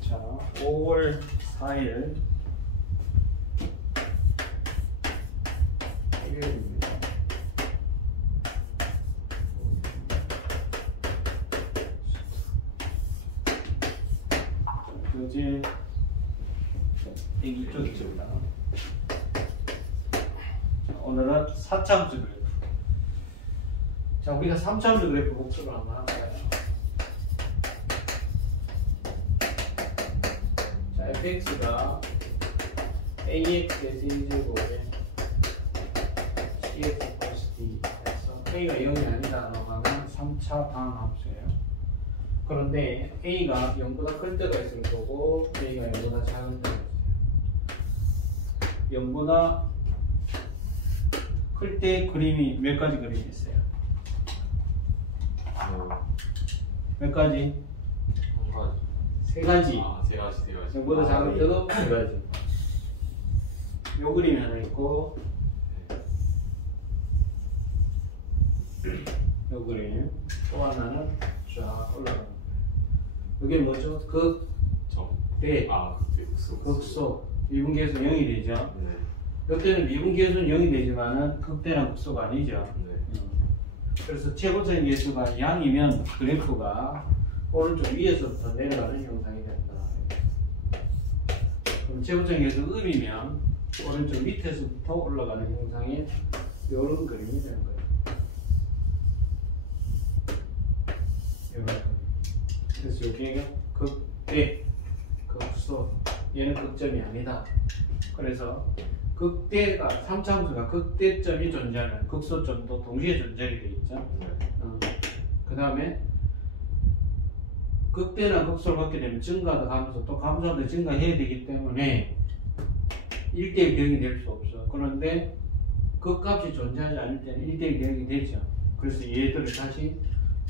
자, 5월 4일 일요일입니다. 교재 102쪽입니다. 오늘은 4차함수 그래프. 자, 우리가 3차함수 그래프 복습을 한번 할까요? 자, fx가 ax의 제곱에 cx 플러스 d 해서 a가 0이 아니다라고 하면 3차 방함수예요. 그런데 a가 0보다 클 때가 있을 거고 a가 0보다 작은 때가 있어요. 0보다 클 때 그림이 몇 가지 그림이 있어요? 몇 가지? 한 가지. 세 가지. 아, 세 가지. 0보다 작은 때도 세 가지. 요 그림이 하나 있고 요 그림 또 하나는 쫙 올라가는 거예요. 이게 뭐죠? 극대 극소 미분계수 0이 되죠. 네. 이때는 미분계수는 0이 되지만은 극대랑 극소가 아니죠. 네. 그래서 최고적인 계수가 양이면 그래프가 오른쪽 위에서부터 내려가는 형상이 된다. 그럼 최고적인 계수 음이면 오른쪽 밑에서부터 올라가는 형상이 이런 그림이 되는 거예요. 그래서 여기가 극대, 극소, 얘는 극점이 아니다. 그래서 극대가 3차함수가 극대점이 존재하는 극소점도 동시에 존재하게 되어 있죠. 그 다음에 극대나 극소를 갖게 되면 증가도 감소, 또 감소도 증가해야 되기 때문에 1대1 대응이 될 수 없어. 그런데 극값이 존재하지 않을 때는 1대1 대응이 되죠. 그래서 얘들을 다시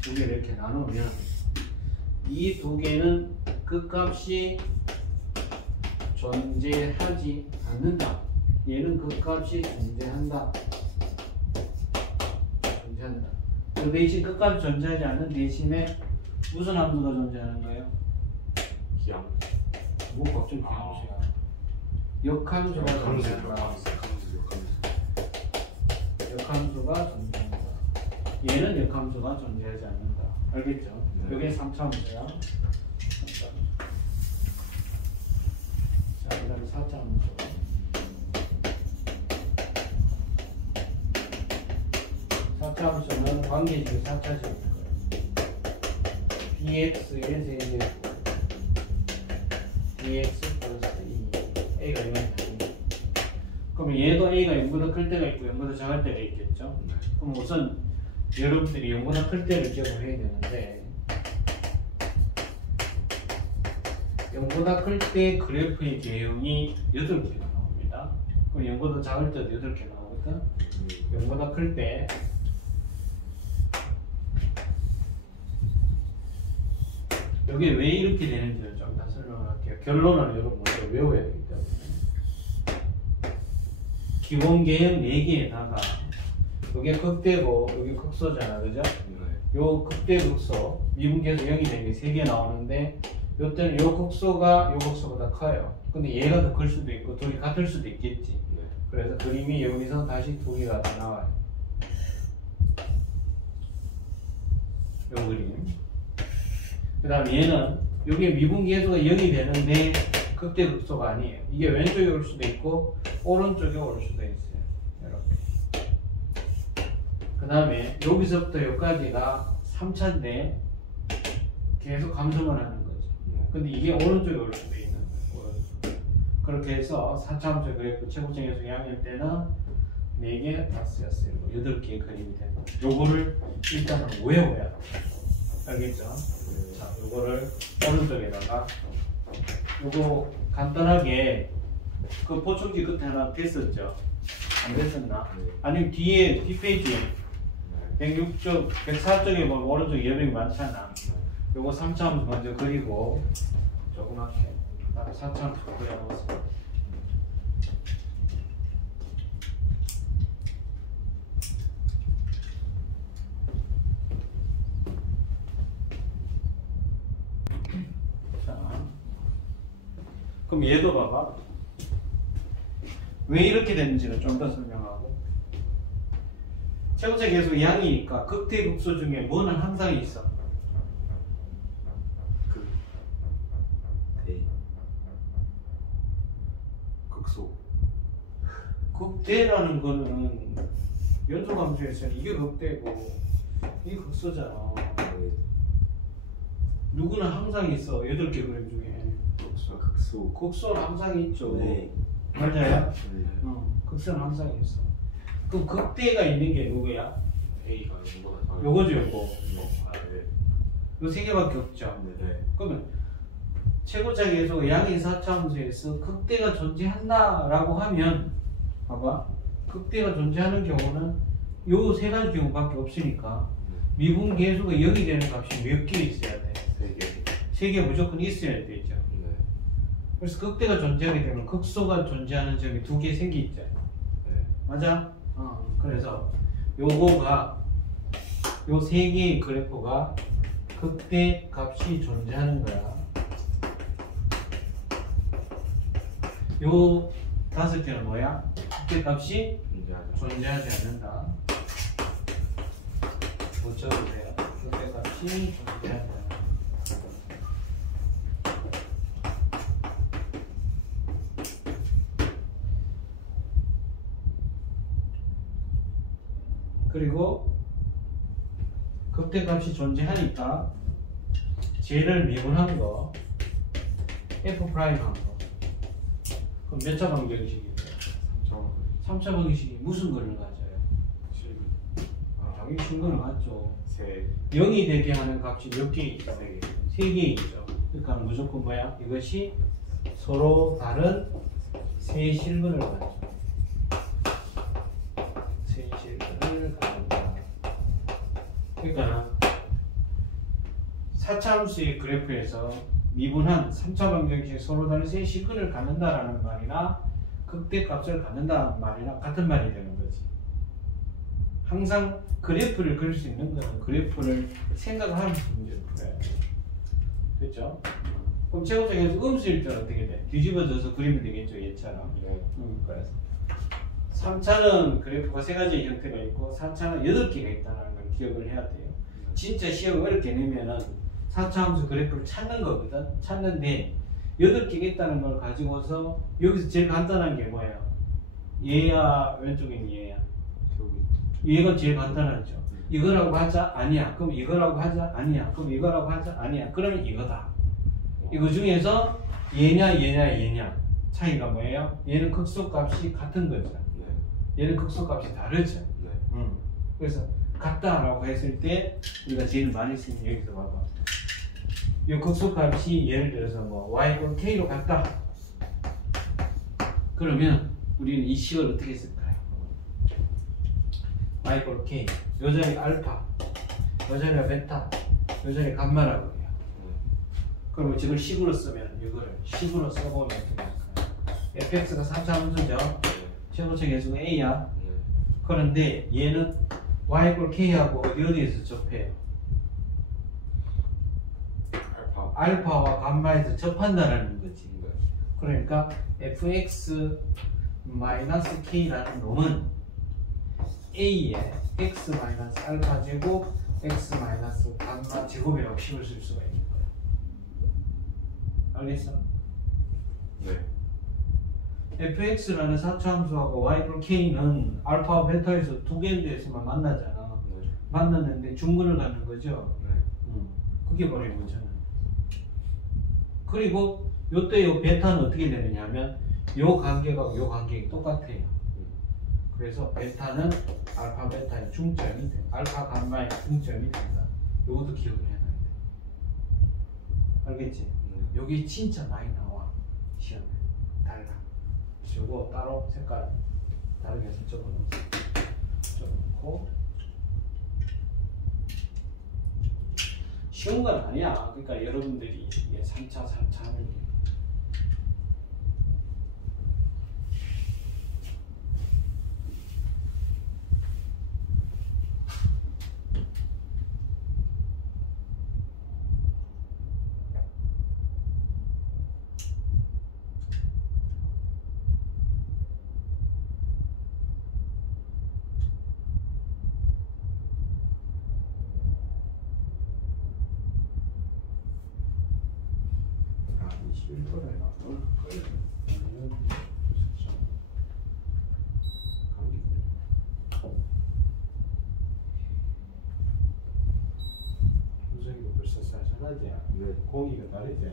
두 개를 이렇게 나누면 이 두 개는 극값이 존재하지 않는다. 얘는 극값이 존재한다. 그 대신 극값이 존재하지 않는 대신에 무슨 함수가 존재하는 거예요? 기함. 뭐 걱정 기함수야. 역함수가 존재한다. 역함수가 존재한다. 얘는 역함수가 존재하지 않는다. 알겠죠? 네. 이게 3차함수야. 자, 그 다음에 4차함수. 4차함수는 관계식의 4차식일 거예요. bx의 세제곱 dx 플러스 2 a가 0이 아닙니다. 그럼 얘도 a가 0보다 클 때가 있고 0보다 작을 때가 있겠죠? 네. 그럼 우선 여러분들이 0보다 클 때를 기억을 해야 되는데 0보다 클 때 그래프의 개형이 8개가 나옵니다. 그럼 0보다 작을 때도 8개 나오거든. 0보다 클 때 여기 왜 이렇게 되는지를 좀 다 설명을 할게요. 결론을 여러분 먼저 외워야 되기 때문에 기본 개형 4개에다가 여기 극대고 여기 극소잖아, 그죠? 네. 요 극대 극소 미분계수 0이 되는 게 3개 나오는데 요때는 요 극소가 요 극소보다 커요. 근데 얘가 더 클 수도 있고 둘이 같을 수도 있겠지. 네. 그래서 그림이 여기서 다시 두 개가 더 나와요. 요 그림. 그 다음 얘는 여기 미분계수가 0이 되는데 극대 극소가 아니에요. 이게 왼쪽에 올 수도 있고 오른쪽에 올 수도 있어요. 이렇게. 그 다음에 여기서부터 여기까지가 3차인데 계속 감소만 하는 거죠. 근데 이게 오른쪽에 올 수도 있는 거예요. 그렇게 해서 4차함수 그래프 최고점 계수 양일 때는 4개, 5개, 8개의 그림이 된다. 요거를 일단은 외워야 돼요. 알겠죠? 자, 요거를 오른쪽에다가 요거 간단하게 그 보충지 끝에 하나 됐었죠? 안 됐었나? 아니면 뒤에 뒷페이지에 106쪽, 104쪽에 보면 오른쪽에 여백이 많잖아. 요거 3차함수 먼저 그리고 조그맣게 4차함수 그려놓았습니다. 그럼 얘도 봐봐. 왜 이렇게 됐는지는 좀 더 설명하고. 최고차 계속 양이니까 극대 극소 중에 뭐는 항상 있어. 극대 극소. 극대라는 거는 연소함수에서는 이게 극대고 이게 극소잖아. 네. 누구는 항상 있어. 8개 그림 중에. 극소. 극소는 항상 있죠. 네. 맞아요? 네. 극소는 항상 있어. 그럼 극대가 있는 게 누구야? A가 이거보다 요거죠, 요거. 네. 요 세 개밖에 없죠. 네. 그러면 최고차 계속 양의 4차함수에서 극대가 존재한다라고 하면 봐봐. 극대가 존재하는 경우는 요 세 가지 경우밖에 없으니까 미분 계수가 0이 되는 값이 몇 개 있어야 돼? 3개. 3개 무조건 있어야 되죠. 네. 그래서 극대가 존재하게 되면 극소가 존재하는 점이 2개 생기죠. 네. 맞아? 그래서 요거가 요 3개의 그래프가 극대 값이 존재하는 거야. 요 5개는 뭐야? 극대 값이 존재하지 않는다. 못 적어도 돼요. 극대 값이 존재하지 않는다. 그리고 극대값이 존재하니까 쟤를 미분한 거 F 프라임 한 거. 그럼 몇 차 방정식이에요? 3차 방정식이 무슨 거를 가져요? 당연히 신근을 갖죠. 0이 되게 하는 값이 몇 개 있죠? 3개 있죠. 그러니까 무조건 뭐야? 이것이 서로 다른 세 실근을 가져. 세 실근을 가진다. 그러니까 4차 함수의 그래프에서 미분한 3차 방정식 서로 다른 세 실근을 갖는다라는 말이나 극대값을 갖는다는 말이나 같은 말이 되는 거지. 항상 그래프를 그릴 수 있는 거는 그래프를 생각하면서 문제를 풀어야 돼. 됐죠? 그럼 최고적에서 음수일 때는 어떻게 돼? 뒤집어져서 그리면 되겠죠, 얘처럼. 그래서 3차는 그래프가 3가지의 형태가 있고 4차는 8개가 있다는 걸 기억을 해야 돼요. 진짜 시험 어렵게 내면은 4차 함수 그래프를 찾는 거거든. 찾는데 8개가 있다는 걸 가지고서 여기서 제일 간단한 게 뭐예요? 얘야, 왼쪽에 있는 얘야. 얘가 제일 간단하죠. 이거라고 하자, 아니야. 그럼 이거라고 하자, 아니야. 그럼 이거라고 하자, 아니야. 그러면 이거다. 이거 중에서 얘냐 차이가 뭐예요? 얘는 극소값이 같은 거죠. 얘는 극소값이 다르죠. 그래서 같다라고 했을 때 우리가 제일 많이 쓰는 여기서 봐봐. 이 극소값이 예를 들어서 뭐 y = k로 같다. 그러면 우리는 이 식을 어떻게 쓸까요? y = k. 요 자리 알파, 요 자리가 베타, 요 자리 감마라고 해요. 그럼 저걸 식으로 쓰면 이거를 식으로 써보면 어떻게 할까요? fx가 4차 함수죠. 최고차 계수가 a야. 그런데 얘는 y = k하고 어디에서 접해요? 알파와 감마에서 접한다라는 거지. 그러니까 fx-k라는 놈은 a에 x-알파 제곱 x-감마 제곱이라고 식을 쓸 수가 있는 거야. 알겠어? 네. fx라는 4차 함수하고 y = k는 알파와 베타에서 2개의 데서만 만나잖아. 만났는데 중근을 갖는 거죠. 그게 바로 이거잖아. 그리고 요때 요 베타는 어떻게 되느냐 하면 요 관계가 요 관계가 똑같아요. 그래서 베타는 알파 베타의 중점이 돼. 알파 감마의 중점이 된다. 요것도 기억을 해놔야 돼. 알겠지? 여기 진짜 많이 나와. 시험에. 달라. 요거 따로 색깔 다르게 해서 적어놓고 쉬운 건 아니야. 그러니까 여러분들이 3차, 4차 하는 게 21도래. 분석이도 벌써 쌀쌀하지? 네. 공기가 다르지?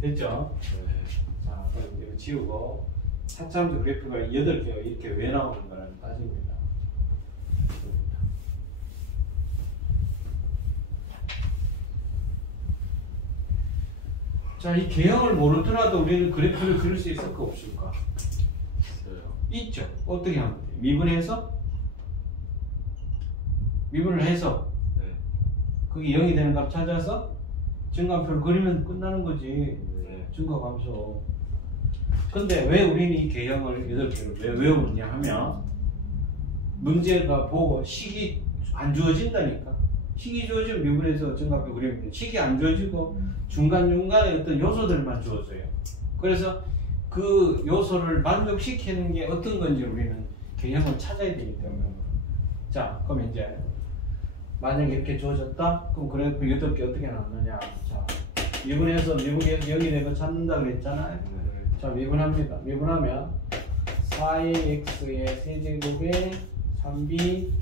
됐죠? 네. 자, 그럼 이거 지우고 차참수 그래프가 8개가 이렇게 왜 나오는 거라는 따집니다. 자, 이 개형을 모르더라도 우리는 그래프를 그릴 수 있을까 없을까? 있어요. 있죠. 어떻게 하면 돼? 미분을 해서 네. 그게 0이 되는 값 찾아서 증가표를 그리면 끝나는 거지. 네. 증가감소. 근데 왜 우리는 이 개형을 8개를 왜 외우느냐 하면 문제가 보고 식이 안 주어진다니까. 식이 주어지면 미분해서 증가표 그리면 돼. 식이 안 주어지고 중간중간에 어떤 요소들만 주어져요. 그래서 그 요소를 만족시키는 게 어떤 건지 우리는 개형을 찾아야 되기 때문에. 자, 그럼 이제 만약에 이렇게 주어졌다? 그럼 그래프 8개 어떻게 나누느냐? 자, 미분해서 0이 되고 찾는다 그랬잖아요. 네. 자, 미분합니다. 미분하면 4ax의 세제곱에 3b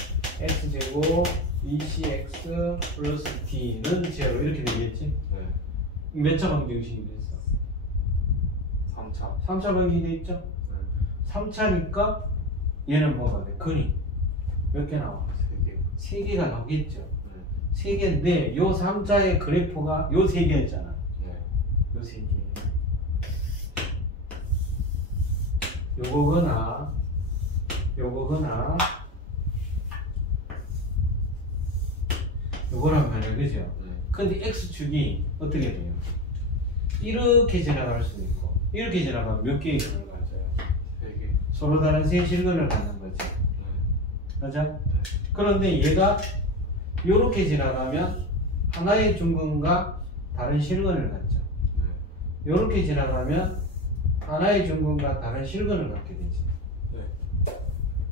x제곱 2cx 플러스 t는 제로 이렇게 되겠지? 네. 몇 차 방정식이 됐어? 3차. 3차 방정식이 돼 있죠? 네. 3차니까 얘는 뭐가 돼? 근이 몇 개 나와? 3개. 3개가 나오겠죠? 네. 3개인데 요 3차의 그래프가 요 3개였잖아. 네. 요 3개. 요거거나 요거란 말이야, 그죠? 네. 근데 x축이 어떻게 돼요? 이렇게 지나갈 수도 있고 이렇게 지나가면 몇 개의 근을 가져요? 3개. 서로 다른 세 실근을 갖는 거지. 네. 맞아? 그런데 얘가 이렇게 지나가면 하나의 중근과 다른 실근을 갖죠. 네. 이렇게 지나가면 하나의 중근과 다른 실근을 갖게 되지. 네.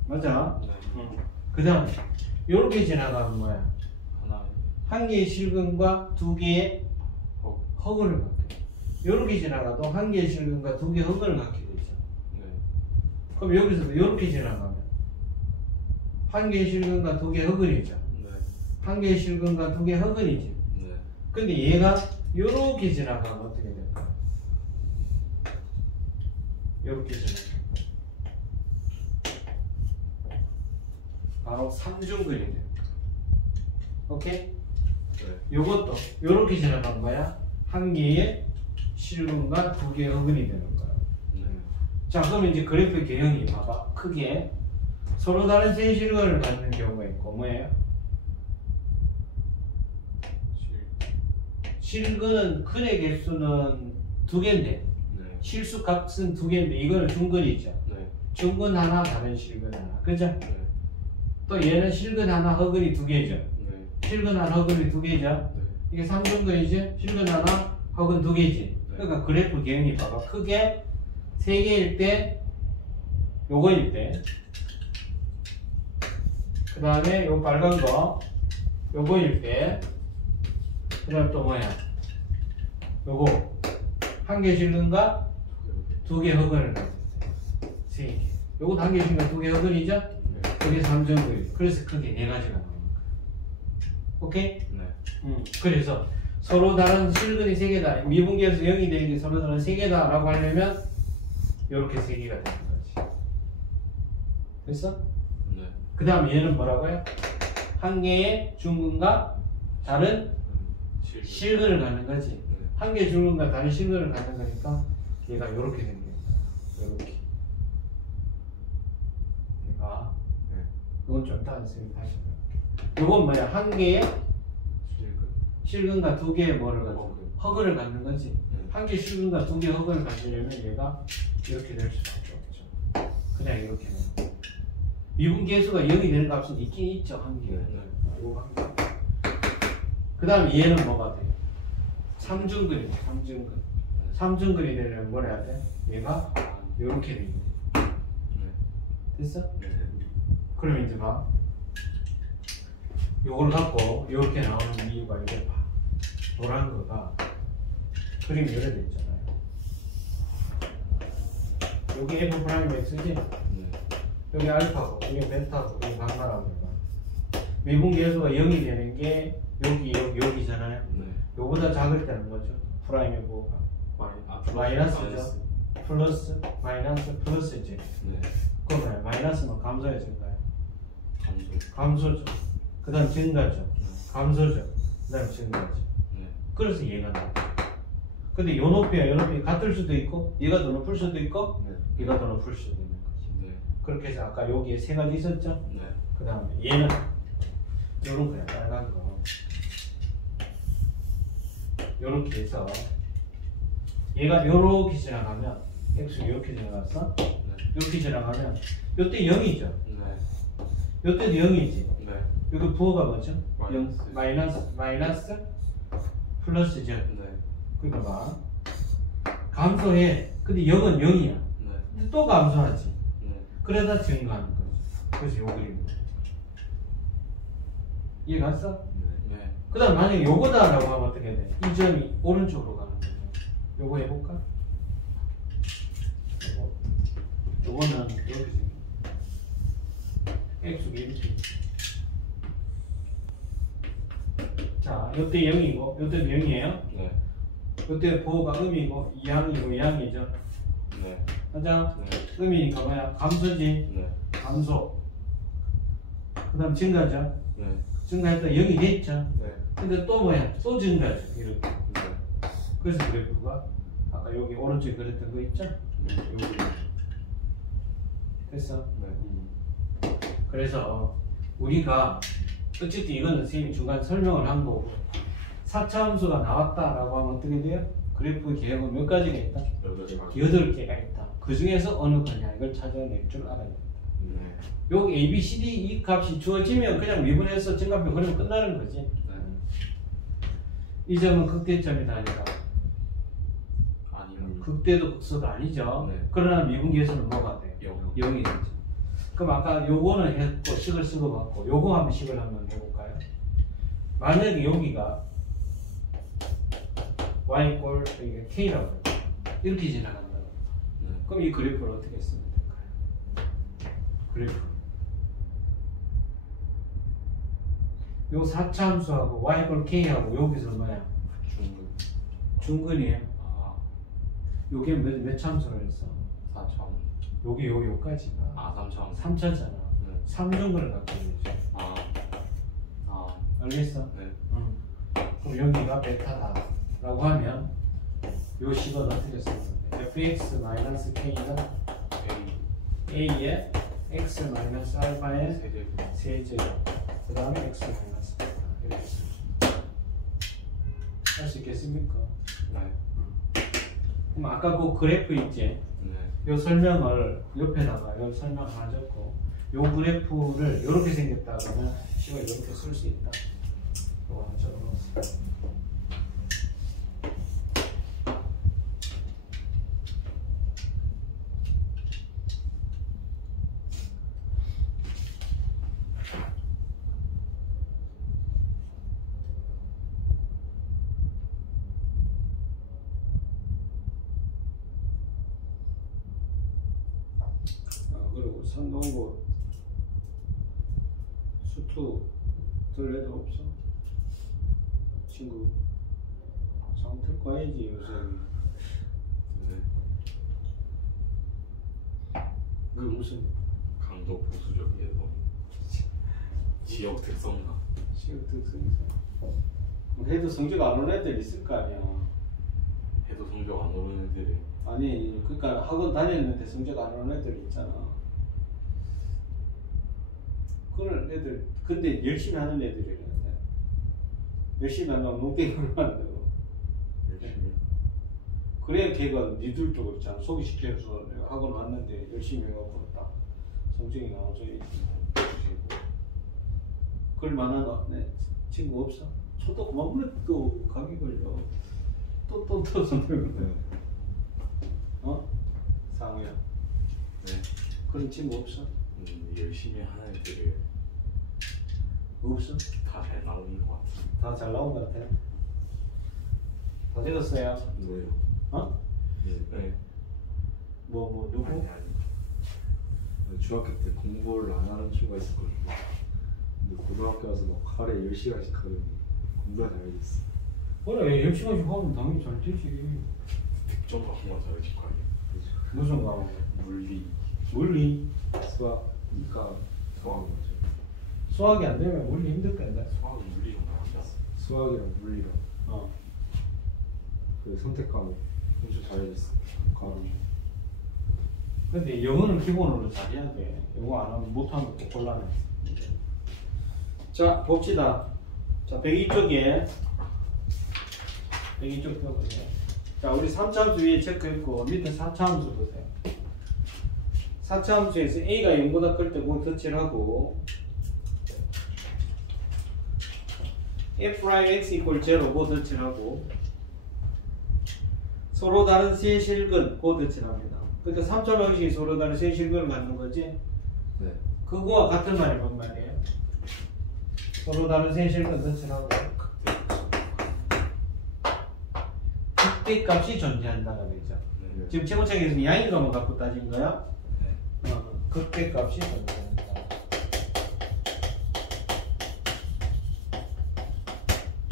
맞아? 네. 그 다음 이렇게 지나가면 뭐야? 하나. 한 개의 실근과 두 개의 허근을 갖게 돼. 이렇게 지나가도 한 개의 실근과 두 개의 허근을 갖게 되죠. 네. 그럼 여기서도 이렇게 지나가면 한 개의 실근과 두 개의 허근이죠. 네. 한 개의 실근과 두 개의 허근이지. 네. 근데 얘가 이렇게 지나가면 어떻게 될까? 이렇게 지나가. 바로 삼중근이 돼요. 오케이? 네. 요것도 이렇게 지나간 거야. 한 개의 실근과 두 개의 허근이 되는 거야. 네. 자, 그러면 이제 그래프 개형이 봐봐. 크게 서로 다른 세 실근을 갖는 경우가 있고 뭐예요? 실근은 근의 개수는 2개인데 네. 실수 값은 2개인데 이거는 중근이죠. 네. 중근 하나, 다른 실근 하나. 그죠? 네. 또 얘는 실근 하나, 허근이 2개죠. 네. 실근 하나, 허근이 2개죠. 네. 이게 3중근이지? 실근 하나, 허근 2개지. 그러니까 그래프 개형이 봐봐. 크게 3개일 때, 요거일 때, 그 다음에 요 빨간 거, 요거일 때, 그 다음 또 뭐야? 요거, 한 개 실근과 2개 허근을 가졌어요. 3개. 요것도 한 개 실근과 2개 허근이죠? 네. 그게 3중근이에요. 그래서 크게 4가지가 나오는 거야. 오케이? 네. 그래서 서로 다른 실근이 3개다. 미분계에서 0이 되는 게 서로 다른 3개다 라고 하려면 이렇게 3개가 되는 거지. 됐어? 네. 그 다음 얘는 뭐라고요? 한 개의 중근과 다른 실근을 갖는 거지. 네. 한 개의 중근과 다른 실근을 갖는 거니까 얘가 이렇게 생긴 거야. 이렇게. 얘가 네. 이건 좀 이따 선생님이 다시 볼게. 이건 뭐야? 한 개의 실근과 2개의 뭐를 가지고 허근을 갖는 거지. 네. 한 개 실근과 2개 허근을 가지려면 얘가 이렇게 될 수밖에 없죠. 그냥 이렇게 되는 거예요. 미분계수가 0이 되는 값은 있긴 있죠. 한 개. 네. 그 다음에 얘는 뭐가 돼요? 3중근이죠. 3중근. 3중근이 되려면 뭘 해야 돼? 얘가 이렇게 되는 거예요. 됐어? 네. 그러면 이제 봐. 요걸 갖고 이렇게 나오는 이유가 이게 봐. 노란 거가 그림 열어져 있잖아요. 여기 F 프라임 X지? 네. 여기 알파고, 여기 베타고, 여기 감마라고. 미분계수가 0이 되는 게 여기잖아요. 네. 요보다 작을 때는 뭐죠? 프라임의 부호가 마이너스죠. 플러스, 마이너스, 플러스지. 네. 그러면 마이너스는 감소야 증가요? 감소. 감소죠. 그 다음 증가죠. 네. 감소죠. 그 다음 증가죠. 네. 그래서 얘가 나와요. 근데 요 높이와 요 높이 같을 수도 있고 얘가 더 높을 수도 있고 네. 얘가 더 높을 수도 있는 거지. 네. 그렇게 해서 아까 여기에 세 가지 있었죠? 네. 그 다음에 얘는 요런 거야, 빨간 거. 요렇게 해서 얘가 요렇게 지나가면 x 요렇게 지나가서 네. 요렇게 지나가면 요때 0이죠. 네. 요때도 0이지. 네. 여기 부호가 뭐죠? 마이너스. 0, 마이너스 플러스죠. 네. 그러니까 봐. 감소해. 근데 0은 0이야. 네. 근데 또 감소하지. 네. 그러다 증가하는 거지. 그래서 요 그림입니다. 이해 갔어? 네. 그 다음 만약에 요거다라고 하면 어떻게 돼? 이 점이 오른쪽으로 가는 거죠. 요거 해볼까? 요거는 이렇게 생겨. x가 이렇게. 자, 요때 0이고 요때도 0이에요. 네. 요때 부호가 음이고 이항이고 이항이죠. 네. 맞아? 네. 음이니까 뭐야? 감소지. 네. 감소. 그 다음 증가죠. 네. 증가해서 0이 됐죠. 네. 근데 또 뭐야? 또 증가죠. 이렇게. 네. 그래서 그래프가 아까 여기 오른쪽에 그렸던 거 있죠? 네. 여기. 됐어? 네. 그래서 우리가 어쨌든 이거는 선생님이 중간 설명을 한 거고 4차 함수가 나왔다라고 하면 어떻게 돼요? 그래프 개혁은 몇 가지가 있다? 8개가 있다. 그 중에서 어느 거냐 이걸 찾아낼 줄 알아야 된다. 네. 여기 A, B, C, D 이 값이 주어지면 그냥 미분해서 증가표 그리면 끝나는 거지. 네. 이 점은 극대점이다 아니까 아니요. 극대도 극소도 아니죠. 네. 그러나 미분계수는 뭐가 돼? 0. 0이 되죠. 그럼 아까 요거는 했고 식을 쓰고 봤고 요거 한번 식을 한번 해볼까요? 만약에 여기가 y 꼴 k라고 해요. 이렇게 지나간다. 네. 그럼 이 그래프를 어떻게 쓰면 될까요? 그래프 요 4차 함수하고 y 꼴 k하고 여기서 뭐야? 중근. 중근이에요. 아. 요게 몇 참수를 했어? 4차. 요게 요까지가 아, 3차. 3차잖아. 네. 3중근을 갖고 있죠. 아. 아. 알겠어? 네. 응. 그럼 여기가 베타다 라고 하면 요 식은 어떻게 쓰는 건데? fx-k는 a에 x-알파의 세제곱. 세제곱 그 다음에 x-베타 이렇게 쓰죠. 할 수 있겠습니까? 네. 그럼 아까 그 그래프 있지? 네. 요 설명을 옆에다가 요 설명 하나 적고 요 그래프를 이렇게 생겼다 그러면 식을 이렇게 쓸 수 있다. 요거 하나 적어놓았어. 그리고 선동고 수투 들 애들 없어? 친구 상틀 꺼야지 요새. 네. 그 무슨 강도 보수적 예본. 지역 특성가. 시급 특성이서 해도 성적 안 오는 애들 있을 거 아니야. 해도 성적 안 오르는 애들이. 아니 그러니까 학원 다녔는데 성적 안 오는 애들 있잖아. 그런 애들 근데 열심히 하는 애들이라는데 열심히 하면 농땡이를 만들고 열심히. 그래야 걔가 니들도 그렇잖아. 소개시켜서 학원 왔는데 열심히 해갖고 딱 성적이 나와줘야지. 그럴 만한 친구 없어? 저도 그만 보내 또 감기 걸려. 또 손들고. 어? 상우야. 네. 그런 친구 없어? 열심히 하는 애들이 없어? 다 잘 나오는 것 같아. 다 잘 나온 것 같아. 다 적었어요? 뭐예요? 어? 네. 뭐 누구? 아니. 중학교 때 공부를 안 하는 친구가 있었거든요. 근데 고등학교 와서 막 하루에 10시간씩 하거든요. 공부가 잘 됐어. 그래 10시간씩 하면 당연히 잘 되지. 100점 같은 거 잘해질 거 아니에요? 무슨 과목? 물리, 물리. 수학, 이과, 수학은 뭐죠? 수학이 안 되면 물리 힘들 텐데. 수학은 물리랑 나오죠? 수학이랑 물리랑 어. 그 선택 과목 엄청 잘해줬어. 과목. 근데 영어는 기본으로 잘해야 돼. 영어 안 하면 못하면 또 곤란해. 자 봅시다. 자 102쪽에 102쪽 펴보세요. 자 우리 3차함수 위에 체크했고 밑에 4차함수 보세요. 4차함수에서 A가 0보다 클 때 그거 터치를 하고 f(x) = 0 그거 터치를 하고 서로 다른 세 실근 그거 터치를 합니다. 그러니까 3차 방식이 서로 다른 세 실근을 갖는 거지. 네. 그거와 같은 말이 뭔 말이에요? 서로 다른 세 실근 터치를 하고 극대값이 존재한다가 되죠. 네. 지금 제곱책에서 양인감을 갖고 따진 거야? 네. 극대값이 존재한다.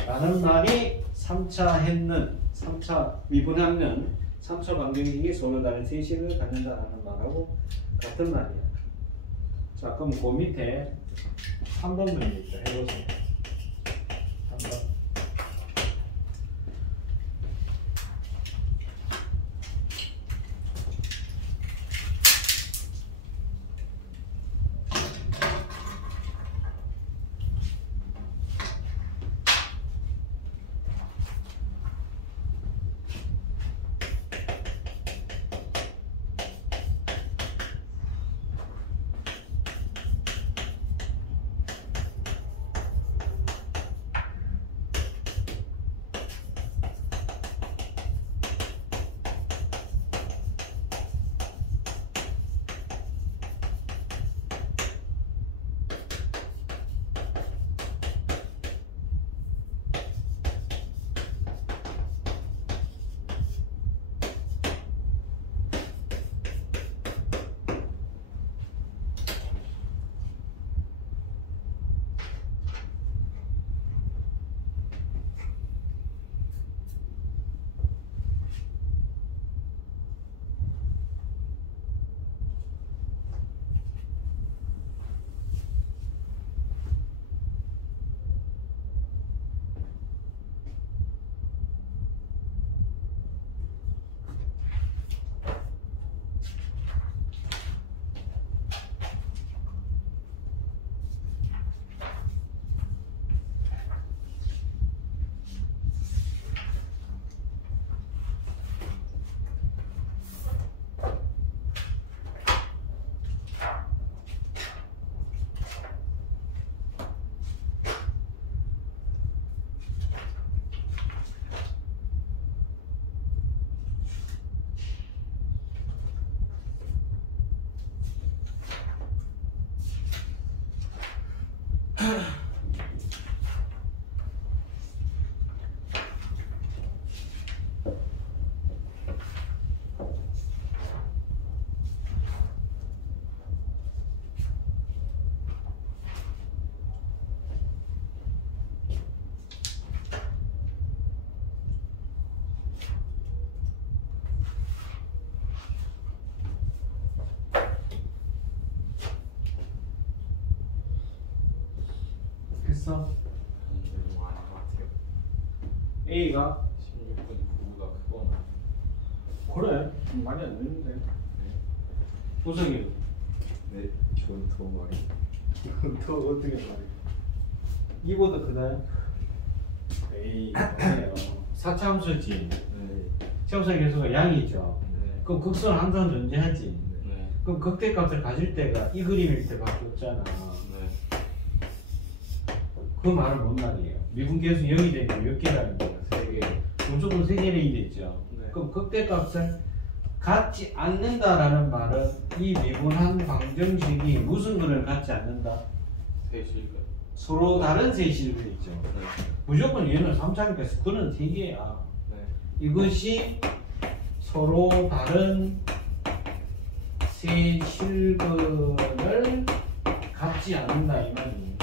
라는 말이 3차 했는 3차 미분하면 3차 방정식이 서로 다른 세식을 갖는다라는 말하고 같은 말이야. 자 그럼 그 밑에 3번 문제 있죠. 해보세요. 3번. 했어? 너무 아닌 것 같아요. A가 16분 9가 그거나. 그래 많이 안 되는데. 우석이 네. 저는 더 많이. 이건 더 어떻게 말해? 이보다 크다. 에이 그래요. 4차 함수지. 네. 최우선 계수가 양이죠. 네. 그럼 극선 항상 존재하지. 네. 그럼 극대값을 가질 때가 이 그림일 때밖에 없잖아. 네. 그 말은 뭔 말이에요? 미분계수 0이 되면 몇 개라는 거야? 3개. 무조건 3개는 되죠. 네. 그럼 극대값을 갖지 않는다라는 말은 이 미분한 방정식이 무슨 근을 갖지 않는다? 세실근. 서로 다른 세 실근이죠. 네. 무조건 얘는 3차니까 근은 3개야. 네. 이것이 서로 다른 세 실근을 갖지 않는다 이 말이에요.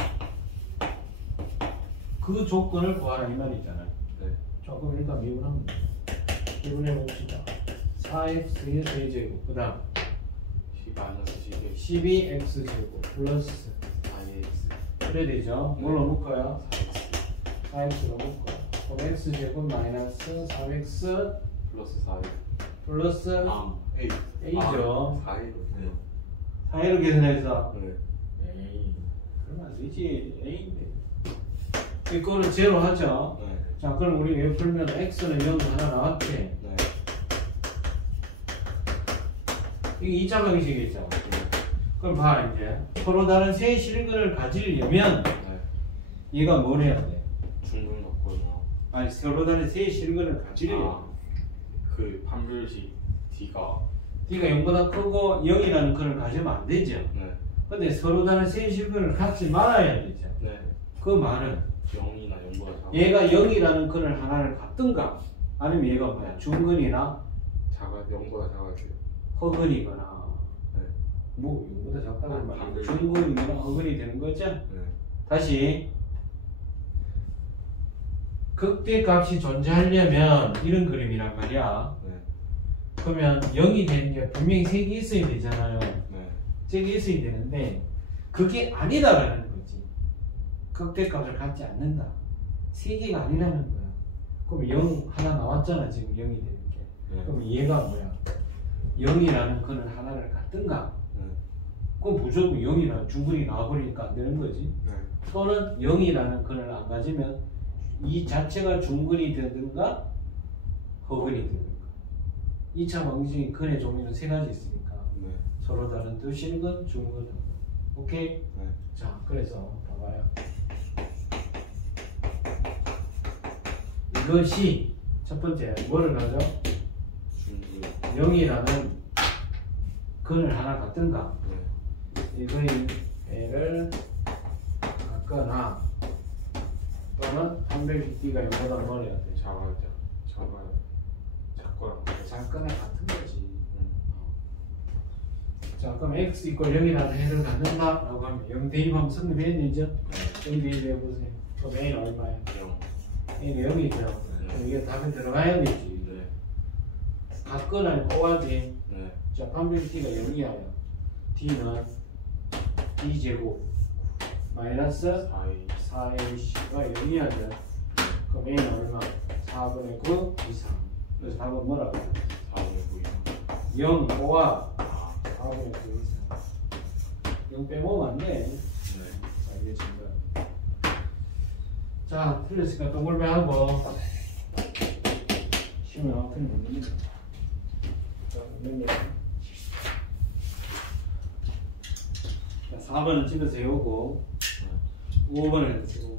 그 조건을 구하라 이 말이잖아요. 네. 조금 일단 미분합니다. 미분해 봅시다. 4x의 세제곱 그 다음 12x제곱 플러스 4x 그래 되죠? 뭘로 묶어요? 4x 4x로 묶어요. 그럼 x제곱 마이너스 3x 플러스 4x 플러스 A a죠. 4A로 네. 4a로 계산해서 네. A 그러면 안 되지. A인데 이거는 제로 하죠. 네. 자 그럼 우리 왜 풀면 x는 0 하나 나왔지. 네. 이게 2차 방식이죠. 그럼 봐 이제 서로 다른 세 실근을 가지려면 네. 얘가 뭘 해야 돼? 중분 갖고요. 아니 서로 다른 세 실근을 가지려면 그 판별식 D가 D가 0보다 크고 0이라는 근을 가지면 안 되죠. 네. 근데 서로 다른 세 실근을 갖지 말아야 되죠. 네. 그 말은 0이나 0보다 작아. 얘가 0이라는 근을 하나를 갖든가 아니면 얘가 뭐야 중근이나 0보다 작아져요. 허근이거나 네. 뭐 0보다 작다고 하면 반대로. 중근이나 허근이 되는 거죠. 네. 다시 극대값이 존재하려면 이런 그림이란 말이야. 네. 그러면 0이 되는 게 분명히 3개 있어야 되잖아요. 네. 3개 있어야 되는데 그게 아니다라는 거지. 극대값을 갖지 않는다. 3개가 아니라는 거야. 그럼 0 하나 나왔잖아 지금 0이 되는 게. 네. 그럼 얘가 뭐야? 0이라는 근을 하나를 갖든가. 네. 그럼 무조건 0이라는 중근이 나와버리니까 안 되는 거지. 네. 또는 0이라는 근을 안 가지면 이 자체가 중근이 되든가 허근이 되든가. 2차 방정식 근의 종류는 3가지 있으니까 네. 서로 다른 두 실근, 중근, 허근. 오케이? 네. 자, 그래서 봐봐요. 이것이 첫 번째 뭐를 가져? 중분. 0이라는 근을 하나 갖든가 네. 이거의 배를 갖거나 또는 판별식 D가 0보다 멀어야 돼. 작거랑 작거나 같은 거지. 자, 그럼 x 이퀄 0이라는 해를 갖는다라고 하면 0 대입하면 성립해야되죠? 0 대입해보세요. 그럼 a는 얼마야? 0. a는 0이죠. 그럼 이게 답에 들어가야 되지. 네. 같거나 꼬아지. 네. 자, 판별식 D가 0이야. D는 D제곱 마이너스 4ac가 0이야 돼. 그럼 a는 얼마? 4분의 9 이상. 그래서 답은 뭐라고? 4분의 9 이상. 0 5와 아. 4분의 9 이상. 0 빼먹으면 안 돼. 네. 자, 이게 지금. 자, 틀렸으니까 동글배 하고 쉬면 아무튼 못 됩니다. 자, 몇 개. 자, 4번은 찍어서 외우고 5번을 해주고.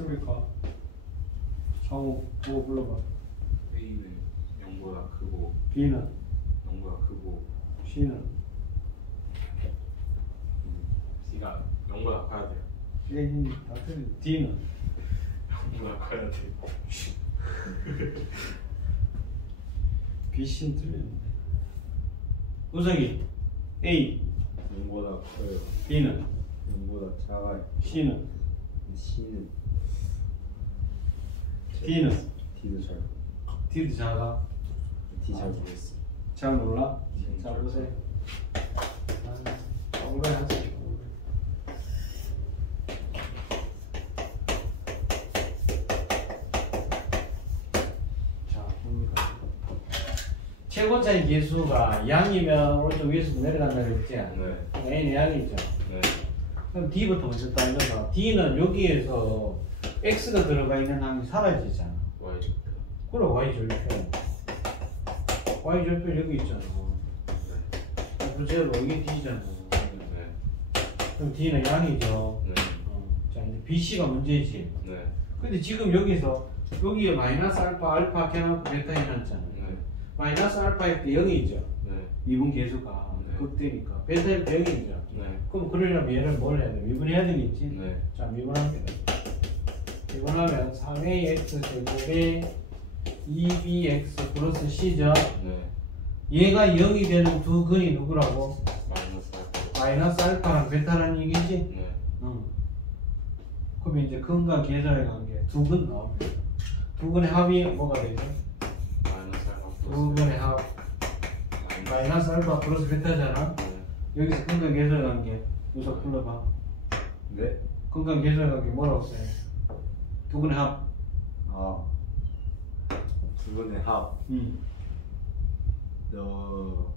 있습니까? 상호 보고 불러봐. A는 0보다 크고 B는 0보다 크고 C는 C가 0보다 커야 돼요. A는 다 틀린. D는 0보다 커야 돼요. B, C는 틀렸는데. 우석이 A, 0보다 커요. B는 0보다 작아요. C는 C는 D는 D도 잘 D도 작아. D 잘 모르겠어. 잘 몰라? 자 보세요. 엉덩이 하세요. 자 봅니다. 최고차의 계수가 양이면 오른쪽 위에서 내려간다 그랬지? 네. A는 양이죠. 네. 그럼 D부터 먼저 따져봐. D는 여기에서 X가 들어가 있는 항이 사라지잖아. Y 절표. 그래 Y절표. Y절표 여기 있잖아. 부재로 이게 D잖아. 네. 그럼 D는 양이죠. 네. 자 이제 BC가 문제지. 네. 근데 지금 여기서 여기에 마이너스 알파, 알파 해놓고 베타 해놨잖아. 네. 마이너스 알파일 때 0이죠. 네. 미분 계수가 네. 극대니까 베타일 때 0이죠. 네. 그럼 그러려면 얘를 뭘 해야 돼? 미분해야 되겠지? 네. 자 미분합니다. 미분하면 3ax 제곱에 2bx 플러스 c죠. 네. 얘가 0이 되는 두 근이 누구라고? 마이너스 알파. 마이너스 알파랑 베타라는 얘기지? 네. 응. 그럼 이제 근과 계좌의 관계 두 근 나옵니다. 두 근의 합이 뭐가 되죠? 마이너스 알파 두 플러스 근의 합 마이너스 알파 플러스 베타잖아. 네. 여기서 근과 계좌의 관계 여기서 불러봐. 네. 근과 계좌의 관계 뭐라고 써요? 두 근의 합. 아. 두 분의 합. 이거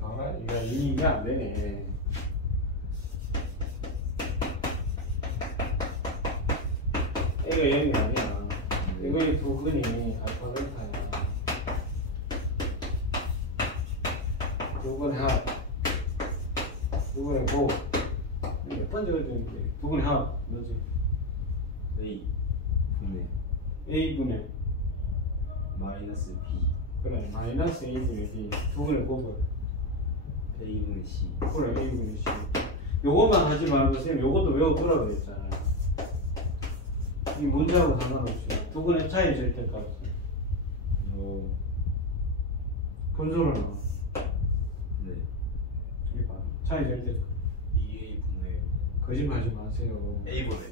봐라. 이게 안 되네. 이거 0이 아니야. 이거의 두 근이 알파 베타야. 두 근의 합. 두 근의 곱. 몇 번 적어주는데? 두 근의 합. 뭐지? A 분의 A분의 마이너스 B. 그래 마이너스 A분의 B 두 근의 곱을 A분의 C. 그래 A분의 C 요것만 하지 말고 선생님 요것도 외워두라고 그랬잖아요. 이 문제하고 상관없이 두 근의 차이 절대값 분수로 나와. 네. 이게 봐 차이 절대값 2A분의 거짓말하지 마세요. A분의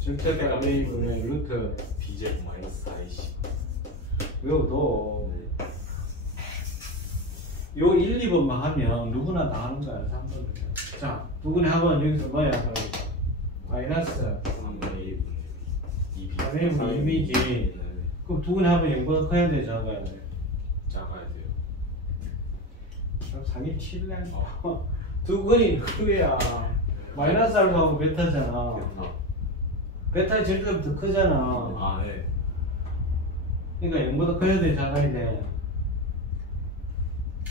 절대값 A분의 루트 B제곱 마이너스 4AC. 외워둬. 네. 요 1, 2번만 하면 누구나 다 하는 거야. 3번은. 자, 두 분의 합은 여기서 뭐야? 마이너스 3A분의 2B. 3A분의 2B지. 네. 그럼 두 분의 합은 0보다 커야 돼? 작아야 돼? 작아야 돼요. 그럼 상이 칠래? 두 근이 누구야? 마이너스 알파하고 베타잖아. 베타의 절대값 더 크잖아. 아, 네. 그러니까 0보다 커야 돼? 작아야 돼?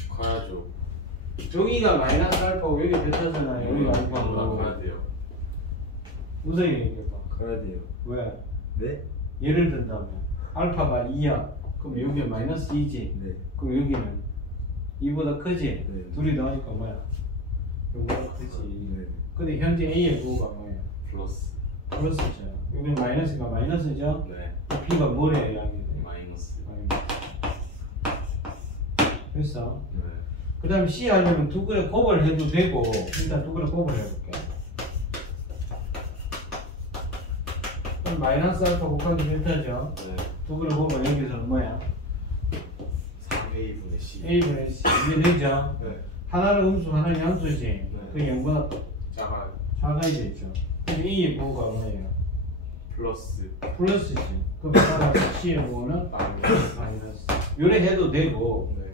커야죠. 여기가 마이너스 알파고 여기 베타잖아. 여기가 알파고. 커야 돼요. 무슨 얘기해봐. 커야 돼요. 왜? 네? 예를 든다면 알파가 2야. 그럼 여기가 마이너스 2지. 네. 그럼 여기는 2보다 크지. 네. 둘이 더하니까 뭐야? 0보다 크지. 네. 근데 현재 A의 부호가 뭐야? 플러스. 플러스죠. 여기는 마이너스가 마이너스죠. 네. B가 뭐래요? 양이 돼. 마이너스. 됐어. 네. 그 다음에 C 하려면 두 근의 곱을 해도 되고 일단 두 근의 곱을 해볼게. 그럼 마이너스 알파 곱하기 베타죠. 네. 두 근의 곱은 여기서는 뭐야? 3A분의 C. A분의 C 이게 되죠. 네. 하나는 음수 하나는 양수지. 그 0보다 작아요. 작아야 되죠. 그럼 A의 부호가 뭐예요? 플러스. 플러스지. 그럼 따라서 C의 부호는 마이너스. 요래 해도 되고 네.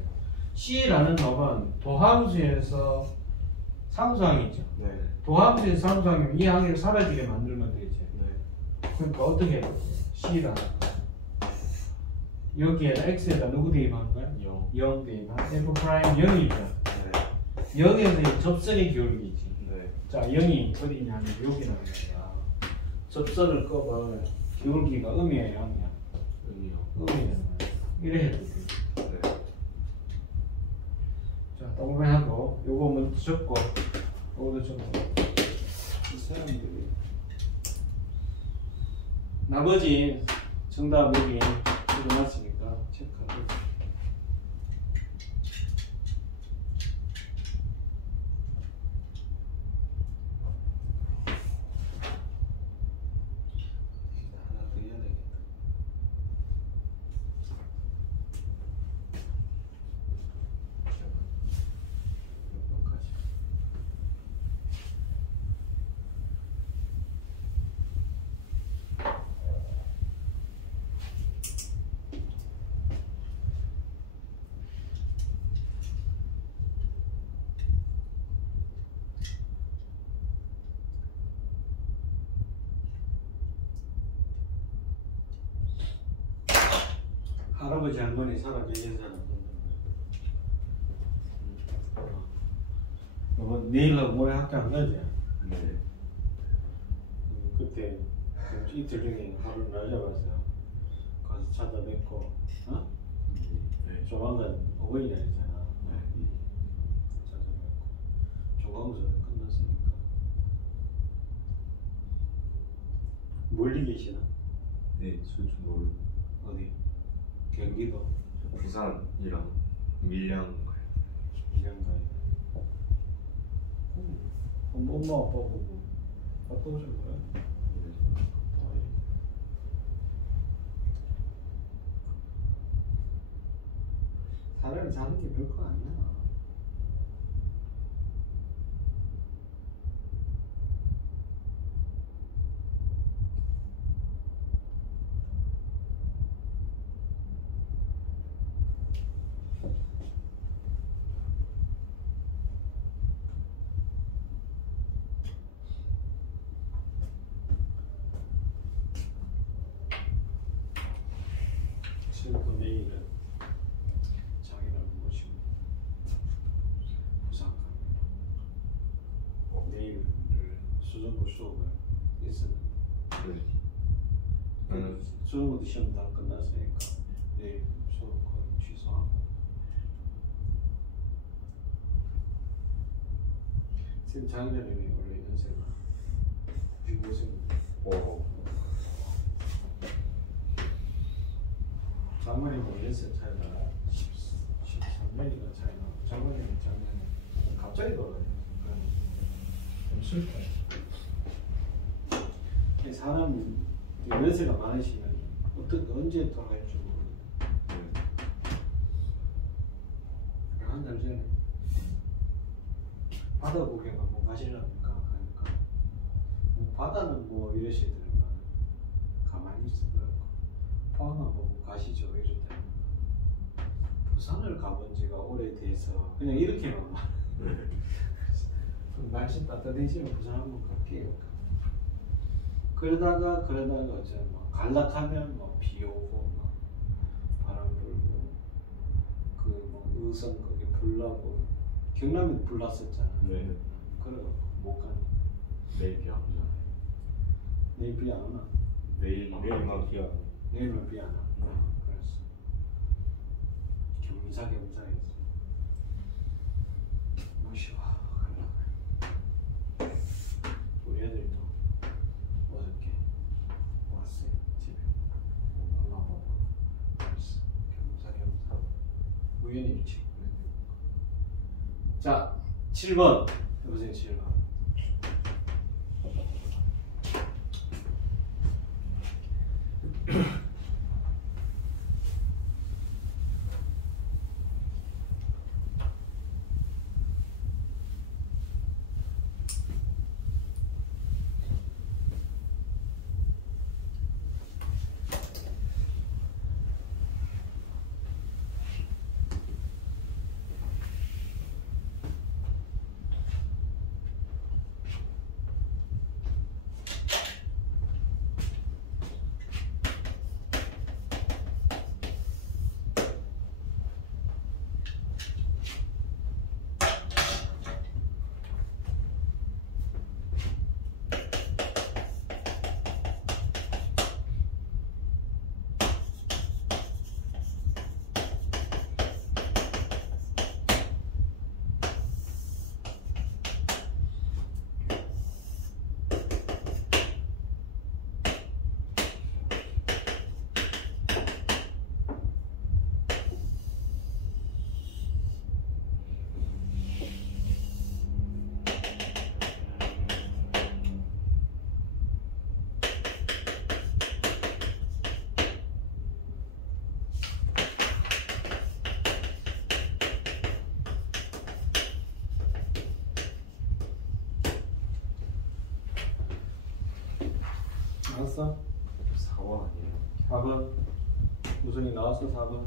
C라는 놈은 도함수에서 상수항이죠. 네. 도함수에서 상수항이면 이 항을 사라지게 만들면 되지. 네. 그러니까 어떻게 해야 돼? C라는 거. 여기에다 X에다 누구 대입한 거야? 0. 0 대입한 F 프라임 0이죠. 네. 0에서 접선의 기울기지. 네. 자, 0이 어디 있냐면 여기 나옵니다. 접선을 꺼봐. 기울기가 음이에요, 양이야? 음이요. 음이잖아요. 이래 해도 돼. 네. 자, 동그라미하고 요거 먼저 적고 요거도 적고 이 사람들이 나머지 정답 여기 적어놨으니까 체크하고 하나 더 해야 되겠다. 몇 번까지? 할아버지 할머니 살아 계신 사람 내일하고 모레 학교 안 가지? 네. 그때 이틀 중에 하루 날 잡아서 가서 찾아뵙고 어? 네. 조만간 어버이날이잖아. 네. 찾아뵙고 조강조사 끝났으니까 멀리 계시나? 네. 수준으로 어디? 경기도? 부산이랑 밀양 가요. 밀양가에 엄마 아빠 보고 갔다 오신 거야? 사람이 사는 게 별거 아니야. 그 내일은 자기를 모시고 부산 갑니다. 내일 수정고 수업을 있었는데 네. 수정고도 시험 다 끝났으니까 내일 수업 거의 취소하고 지금 장인어른이 원래 연세가 65세입니다. 장모님은 연세 차이가 13년이나 차이 나고 장모님은 작년에 갑자기 돌아가요. 좀 슬퍼요. 사람이 연세가 많으시면 언제 돌아갈지 모르거든요. 한 달 전에 바다 구경 한번 가시랍니까? 하니까 뭐 바다는 뭐 이러시더니만 가만히 있으더라고. 포항 한번 가시죠 이러더니 부산을 가본 지가 오래돼서 그냥 이렇게만 말. 날씨 따뜻해지면 부산 한번 갈게요. 그러다가 어제 막 갈락하면 막 비 오고 막 바람 불고 그 뭐 의성 거기 불 나고 경남에 불 났었잖아. 네. 그래갖고 못 가네. 내일 비 안 오잖아요. 내일 비 안 오나? 내일만 비가 내일은 비 안 와. 그랬어. 겸사겸사 했어. 모시고 가려고. 우리 애들도 어저께 왔어요. 집에. 엄마 보고 그랬어. 겸사겸사. 우연히 일찍. 자, 7번 해보세요. 7번. 나왔어? 4번 아니에요? 4번. 우선이 나왔어 4번.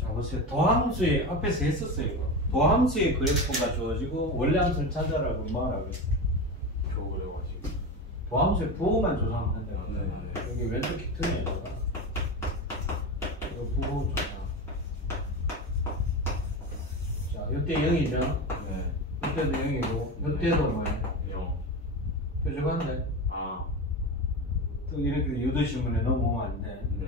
자 보세요. 도함수의 앞에서 했었어요 이거. 도함수의 그래프가 주어지고 원래 함수를 찾아라고 뭐라고 했어? 겨우 그래가지고. 도함수의 부호만 조사하면 된다. 네. 여기 왼쪽 키트네 이거. 이거 부호 조사. 자 이때 0이죠. 네. 이때도 0이고 이때도 뭐예요? 0. 뾰족한데. 아. 또 이렇게 유도신문에 넘어오면 안 돼. 네.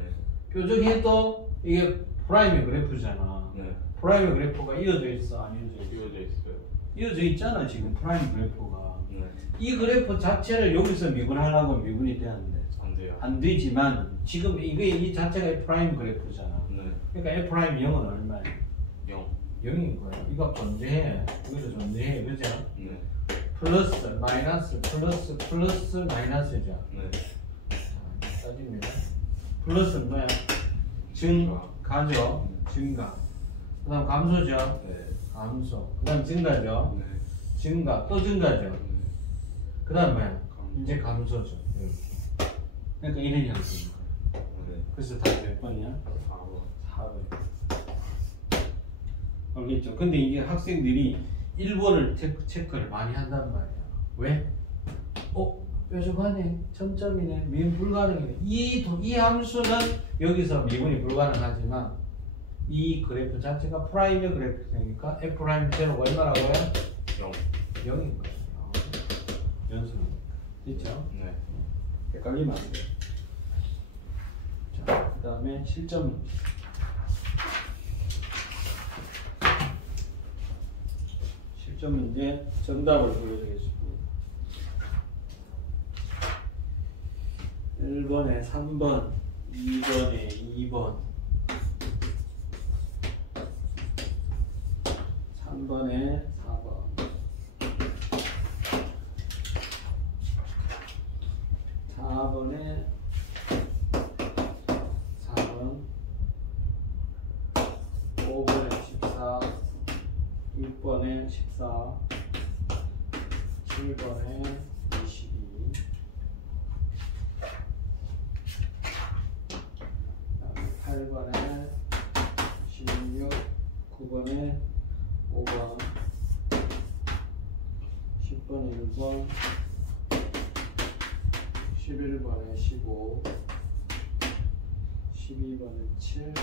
뾰족해도 이게 프라임의 그래프잖아. 네. 프라임의 그래프가 이어져 있어, 안 이어져 있어? 이어져 있어요. 이어져 있잖아 지금 프라임 그래프가. 네. 이 그래프 자체를 여기서 미분하려고 하면 미분이 되는데 안 돼요. 안 되지만 지금 이게 이 자체가 F 프라임 그래프잖아. 네. 그러니까 F 프라임 0은 얼마야? 0. 0인 거야. 이거 존재해. 여기서 존재해, 그죠? 네. 플러스, 마이너스, 플러스, 플러스, 마이너스죠. 네. 따집니다. 플러스는 뭐야? 증가죠. 증가. 그 다음 감소죠. 네. 감소. 그 다음 증가죠. 네. 증가. 또 증가죠. 네. 그 다음 뭐야? 감소. 이제 감소죠. 이렇게. 그러니까 이런 형태인 거야. 네. 그래서 다 몇 번이야? 4번. 4번. 알겠죠? 근데 이게 학생들이 1번을 체크를 많이 한단 말이야. 왜? 뾰족하네. 점점이네. 미분 불가능이네. 이 함수는 여기서 미분이 불가능하지만 이 그래프 자체가 프라임의 그래프니까 F 프라임 제로가 얼마라고요? 0. 0인 거예요. 연수는. 됐죠? 네. 헷갈리면 안 돼. 자, 그 다음에 실점 문제. 실점 문제 정답을 보여드리겠습니다. 1번에 3번, 2번에 2번, 3번에 4번, 4번에 4번, 5번에 14, 6번에 14, 7번에 22, 8번에 16, 9번에 5번, 10번에 1번, 11번에 15, 12번에 7,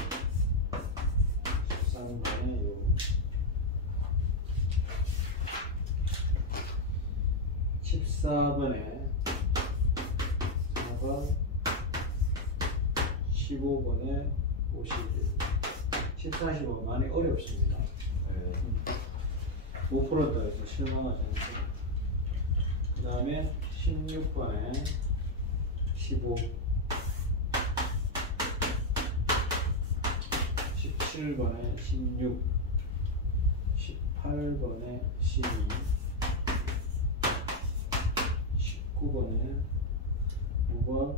13번에 6, 14번에 4번, 15번에 51, 14, 15 많이 어렵습니다. 네. 못 풀었다 해서 실망하지 않고. 그 다음에 16번에 15, 17번에 16, 18번에 12, 19번에 9번,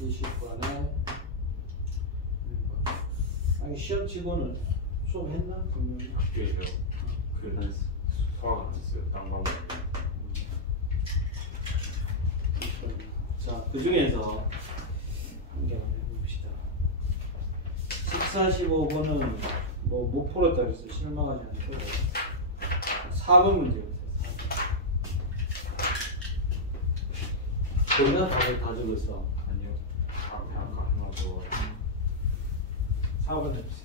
20번에 1번. 아니 시험 치고는 수업했나? 분명히. 학교에서 그 수학 안 했어요. 딴 과목. 자, 그 중에서 한 개만 해봅시다. 14, 15번은 뭐 못 풀었다 해서 실망하지 않고 4번 문제 보세요. 4번. 거기다 답을 다 적었어. 아니요. 앞에 아까 하나 더. 4번 해보세요.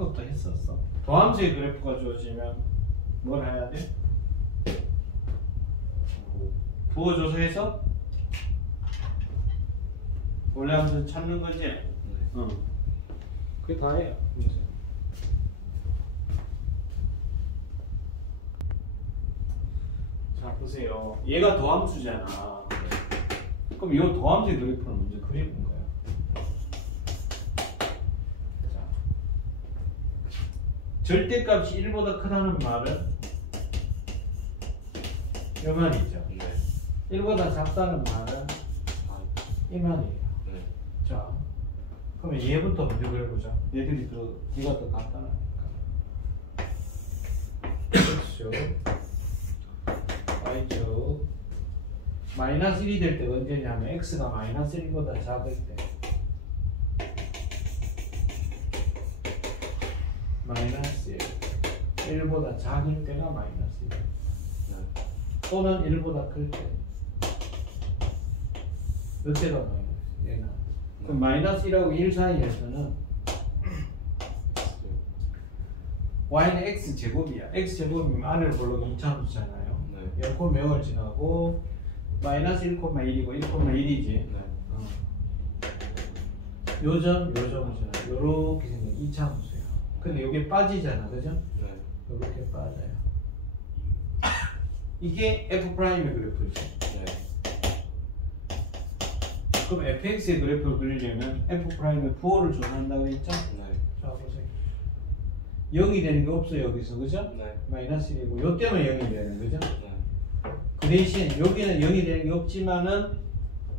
것도 했었어. 도함수의 그래프가 주어지면 뭘 해야 돼? 부호조소해서 원래 함수 찾는 거지? 응. 그게 다예요. 자 보세요. 얘가 도함수잖아. 그럼 이 도함수의 그래프는 먼저 그리는 거야. 자, 절대값이 1보다 크다는 말은 이 말이죠. 1보다 작다는 말은 이 말이에요. 자, 그러면 얘부터 먼저 그려보자. 얘들이 얘가 더 간단하니까. X축, Y축. 마이너스 1이 될 때 언제냐면 X가 마이너스 1보다 작을 때. 마이너스 1. 1보다 작을 때가 마이너스 1. 또는 1보다 클 때. 이때가 마이너스 1. 얘는. 그럼 마이너스 1하고 1 사이에서는 y는 x제곱이야. x제곱이면 안을 볼록이 2차함수잖아요. 네. 명을 지나고 마이너스 1,1이고 1,1이지. 네. 요점, 요점을 지나. 요렇게 생긴 2차함수야. 근데 이게 빠지잖아. 그죠? 네. 요렇게 빠져요. 이게 f'의 그래프지. 네. 그럼 fx의 그래프를 그리려면 f'의 부호를 조사한다고 했죠? 네. 자 보세요. 0이 되는 게 없어요 여기서. 그죠? 네. 마이너스 1이고 요 때문에 0이 되는 거죠? 네. 그 대신 여기는 0이 되는 게 없지만은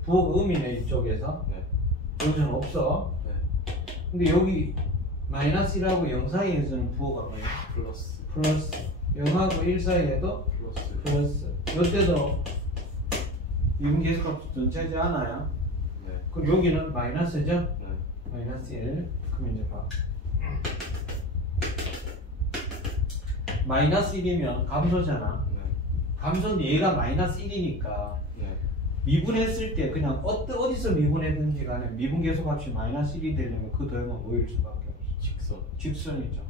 부호가 음이네 이쪽에서. 네. 여기는 없어. 네. 근데 여기 마이너스 1하고 0 사이에서는 부호가 뭐예요? 플러스. 0하고 1 사이에도 플러스. 이때도 미분 계속값 존재하지 않아요? 네. 그럼 여기는 마이너스죠? 네. 마이너스 1. 그럼 이제 봐. 마이너스 1이면 감소잖아. 네. 감소인데 얘가 마이너스 1이니까 네. 미분했을 때 그냥 어디서 미분했든지 간에 미분 계속값이 마이너스 1이 되려면 그 도형은 뭐일 수밖에 없어? 직선이죠.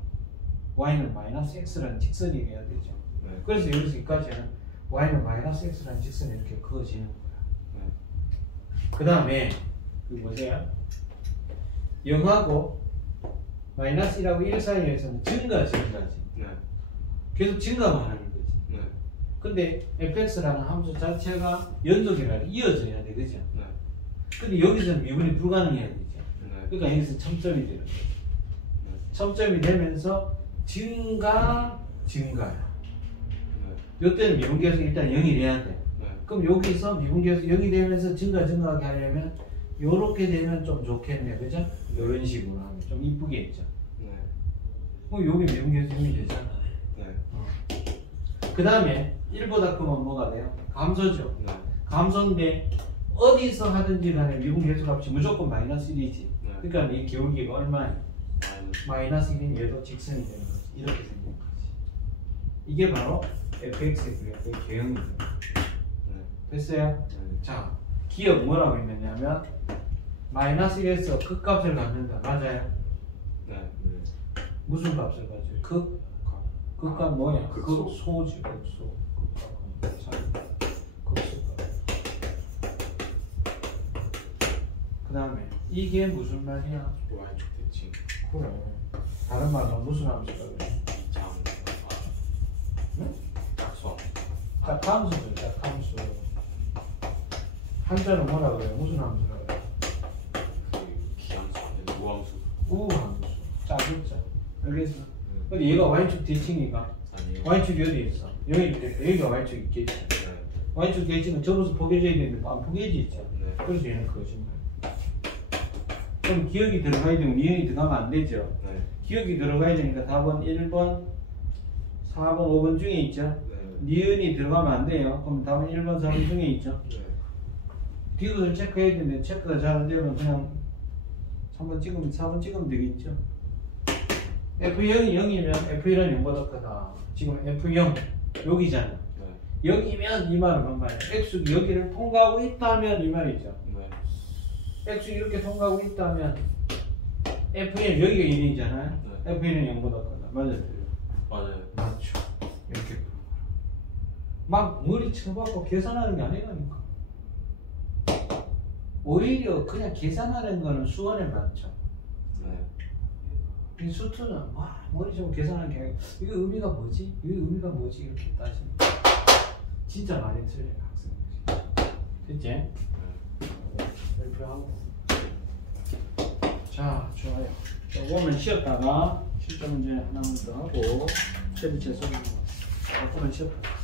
y는 마이너스 x라는 직선이 돼야 되죠. 네. 그래서 여기서 여기까지는 y는 마이너스 x라는 직선이 이렇게 그어지는 거야. 네. 그 다음에 그 뭐세요? 0하고 마이너스 1하고 1 사이에서는 증가지. 네. 계속 증가만 하는 거지. 네. 근데 fx라는 함수 자체가 연속이라 이어져야 돼. 그죠? 네. 근데 여기서는 미분이 불가능해야 되죠. 네. 그러니까 여기서 첨점이 되는 거죠. 네. 첨점이 되면서 증가야. 네. 이때는 미분계수가 일단 0이 돼야 돼. 네. 그럼 여기서 미분계수 0이 되면서 증가하게 하려면 요렇게 되면 좀 좋겠네. 그죠? 이런 식으로 하면 좀 이쁘게 했죠. 네. 그럼 여기 미분계수 0이 되잖아. 네. 그 다음에 1보다 크면 뭐가 돼요? 감소죠. 네. 감소인데 어디서 하든지 간에 미분계수 값이 무조건 마이너스 1이지. 네. 그러니까 이 기울기가 얼마야? 마이너스 1인 얘도 직선이 되는 거지. 이렇게 생긴 거지. 이게 바로 fx의 그래프의 개형이에요. 네. 됐어요? 네. 자, 기억 뭐라고 했느냐면 마이너스 1에서 극값을 갖는다. 맞아요? 네. 네. 무슨 값을 가져요? 극값 뭐야? 극소지. 극소. 극소값. 그 다음에 이게 무슨 말이야? y축 대칭. 그래. 다른 말로 무슨 함수가 그래? 응? 짝함수죠. 짝함수. 한자는 뭐라 그래요? 무슨 함수라 그래요? 기함수 아니면 우함수. 우함수. 짝음자. 알겠어? 근데 얘가 y축 대칭이가 y축이 어디 있어? 여기가 y축 있겠지. 네. y축 대칭은 접어서 포개져야 되는데 안 포개지죠. 네. 그래서 얘는 거짓말. 그럼 기억이 들어가야 되면 니은이 들어가면 안 되죠. 네. 기억이 들어가야 되니까 답은 1번, 4번, 5번 중에 있죠. 네. 니은이 들어가면 안 돼요. 그럼 답은 1번, 4번 중에 있죠. 네. 디귿을 체크해야 되는데 체크가 잘 안 되면 그냥 3번 찍으면 4번 찍으면 되겠죠. F0이 0이면 F1은 0보다 크다. 지금 F0 여기잖아. 네. 여기면 이 말은 뭔 말이야? X축이 여기를 통과하고 있다면 이 말이죠. 네. X축이 이렇게 통과하고 있다면 F는 여기가 1이잖아요. 네. F는 0보다 크다. 맞아요, 틀려. 맞아요. 맞죠. 이렇게 푸는 거라. 막 머리 쳐박고 계산하는 게 아니라니까. 오히려 그냥 계산하는 거는 수원에 맞죠. 네. 이 수투는 와 머리 좀 계산하는 게 아니라 이거 의미가 뭐지? 이거 의미가 뭐지? 이렇게 따지니까 진짜 많이 틀려요 학생들이. 됐지? 이렇게 하고. 자 좋아요. 요거는 쉬었다가 실전 문제 하나만 더 하고 체리 채소 조금만 쉬었다.